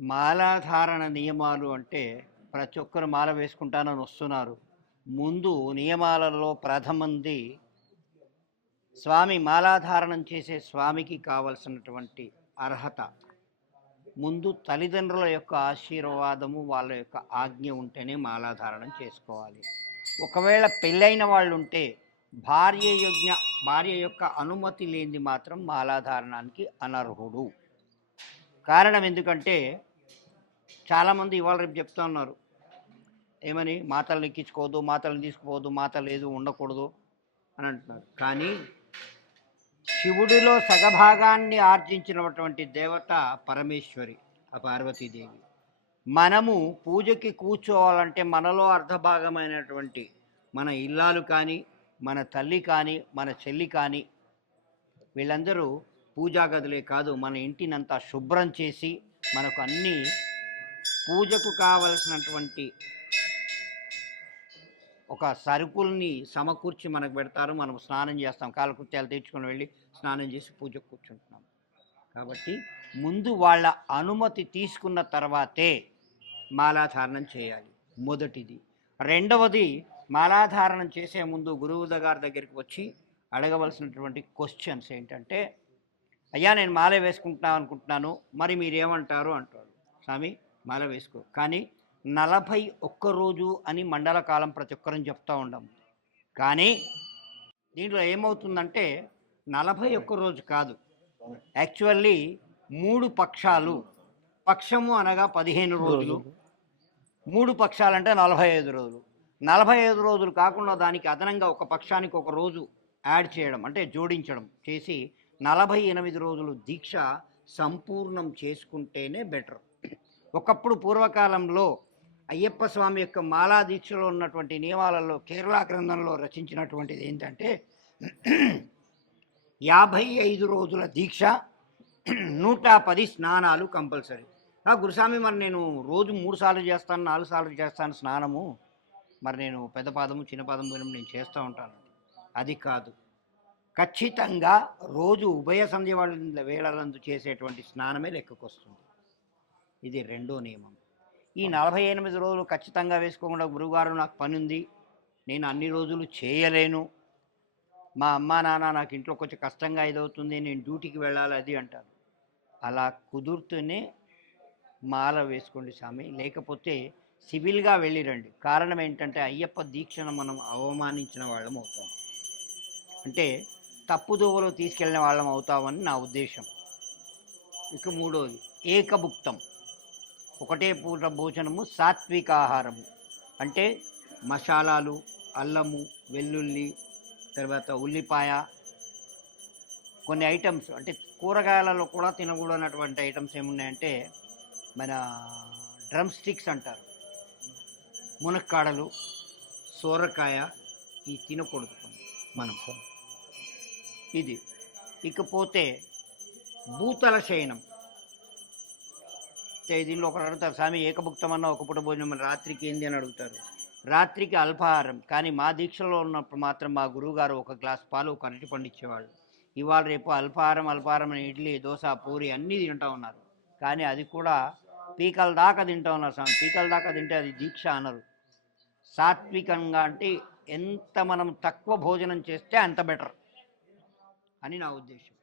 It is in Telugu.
మాలాధారణ నియమాలు అంటే ప్రతి ఒక్కరు మాల వేసుకుంటానని వస్తున్నారు. ముందు నియమాలలో ప్రథమంది స్వామి మాలాధారణం చేసే స్వామికి కావలసినటువంటి అర్హత. ముందు తల్లిదండ్రుల యొక్క ఆశీర్వాదము వాళ్ళ యొక్క ఆజ్ఞ ఉంటేనే మాలాధారణం చేసుకోవాలి. ఒకవేళ పెళ్ళైన వాళ్ళు ఉంటే భార్య యజ్ఞ భార్య యొక్క అనుమతి లేనిది మాత్రం మాలాధారణానికి అనర్హుడు. కారణం ఎందుకంటే చాలామంది ఇవాళ రేపు చెప్తా ఉన్నారు. ఏమని? మాతలను ఎక్కించుకోవద్దు మాతలను తీసుకుపోవద్దు మాత లేదు ఉండకూడదు అని అంటున్నారు. కానీ శివుడిలో సగభాగాన్ని ఆర్జించినటువంటి దేవత పరమేశ్వరి ఆ పార్వతీదేవి. మనము పూజకి కూర్చోవాలంటే మనలో అర్ధభాగమైనటువంటి మన ఇల్లాలు కానీ మన తల్లి కానీ మన చెల్లి కానీ వీళ్ళందరూ పూజా గదులే కాదు మన ఇంటినంతా శుభ్రం చేసి మనకు అన్నీ పూజకు కావలసినటువంటి ఒక సరుకుల్ని సమకూర్చి మనకు పెడతారు. మనం స్నానం చేస్తాం. కాలకృత్యాలు తెచ్చుకొని వెళ్ళి స్నానం చేసి పూజకు కూర్చుంటున్నాం. కాబట్టి ముందు వాళ్ళ అనుమతి తీసుకున్న తర్వాతే మాలాధారణం చేయాలి. మొదటిది. రెండవది మాలాధారణం చేసే ముందు గురువు గారి దగ్గరికి వచ్చి అడగవలసినటువంటి క్వశ్చన్స్ ఏంటంటే అయ్యా నేను మాల వేసుకుంటున్నాను అనుకుంటున్నాను. మరి మీరేమంటారు? అంటారు స్వామి మాల వేసుకో. కానీ నలభై ఒక్క రోజు అని మండల కాలం ప్రతి ఒక్కరం చెప్తూ ఉండం. కానీ దీంట్లో ఏమవుతుందంటే నలభై ఒక్క రోజు కాదు. యాక్చువల్లీ మూడు పక్షాలు. పక్షము అనగా పదిహేను రోజులు. మూడు పక్షాలంటే నలభై ఐదు రోజులు. నలభై ఐదు రోజులు కాకుండా దానికి అదనంగా ఒక పక్షానికి ఒక రోజు యాడ్ చేయడం అంటే జోడించడం చేసి నలభై ఎనిమిది రోజులు దీక్ష సంపూర్ణం చేసుకుంటేనే బెటర్. ఒకప్పుడు పూర్వకాలంలో అయ్యప్ప స్వామి యొక్క మాలా దీక్షలో ఉన్నటువంటి నియమాలలో కేరళ గ్రంథంలో రచించినటువంటిది ఏంటంటే యాభై ఐదు రోజుల దీక్ష నూట పది స్నానాలు కంపల్సరీ. గురుస్వామి మరి నేను రోజు మూడు సార్లు చేస్తాను నాలుగు సార్లు చేస్తాను స్నానము. మరి నేను పెద్ద పాదము చిన్న పాదము నేను చేస్తూ ఉంటాను. అది కాదు. ఖచ్చితంగా రోజు ఉభయ సంధ్య వాళ్ళ వేళలందు చేసేటువంటి స్నానమే లెక్కకొస్తుంది. ఇది రెండో నియమం. ఈ నలభై ఎనిమిది రోజులు ఖచ్చితంగా వేసుకోకుండా గురువుగారు నాకు పని ఉంది నేను అన్ని రోజులు చేయలేను. మా అమ్మ నాన్న నాకు ఇంట్లో కొంచెం కష్టంగా ఇదవుతుంది. నేను డ్యూటీకి వెళ్ళాలి అది అంటారు. అలా కుదురుతూనే మాల వేసుకోండి స్వామి. లేకపోతే సివిల్గా వెళ్ళిరండి కారణం ఏంటంటే అయ్యప్ప దీక్షను మనం అవమానించిన వాళ్ళం అవుతాం. అంటే తప్పుదోవలో తీసుకెళ్ళిన వాళ్ళం అవుతామని నా ఉద్దేశం. ఇక మూడోది ఏకభుక్తం. ఒకటే పూట భోజనము సాత్విక ఆహారము. అంటే మసాలాలు అల్లము వెల్లుల్లి తర్వాత ఉల్లిపాయ కొన్ని ఐటమ్స్ అంటే కూరగాయలలో కూడా తినకూడనటువంటి ఐటమ్స్ ఏమున్నాయంటే మన డ్రమ్ స్టిక్స్ అంటారు. మునక్కాడలు సోరకాయ ఈ తినకూడదు మనం. ఇది. ఇకపోతే భూతల శయనం దీనిలో ఒకరు అడుగుతారు స్వామి ఏకభుక్తమన్నా ఒక పూట భోజనం అని రాత్రికి ఏంది? అని అడుగుతారు. రాత్రికి అల్పాహారం కానీ మా దీక్షలో ఉన్నప్పుడు మాత్రం మా గురువుగారు ఒక గ్లాస్ పాలు ఒక అరటి పండు ఇచ్చేవాళ్ళు. ఇవాళ రేపు అల్పాహారం అల్పాహారం అని ఇడ్లీ దోశ పూరి అన్నీ తింటా ఉన్నారు. కానీ అది కూడా పీకల దాకా తింటా ఉన్నారు స్వామి. పీకల దాకా తింటే అది దీక్ష అనరు. సాత్వికంగా అంటే ఎంత మనం తక్కువ భోజనం చేస్తే అంత బెటర్ అని నా ఉద్దేశం.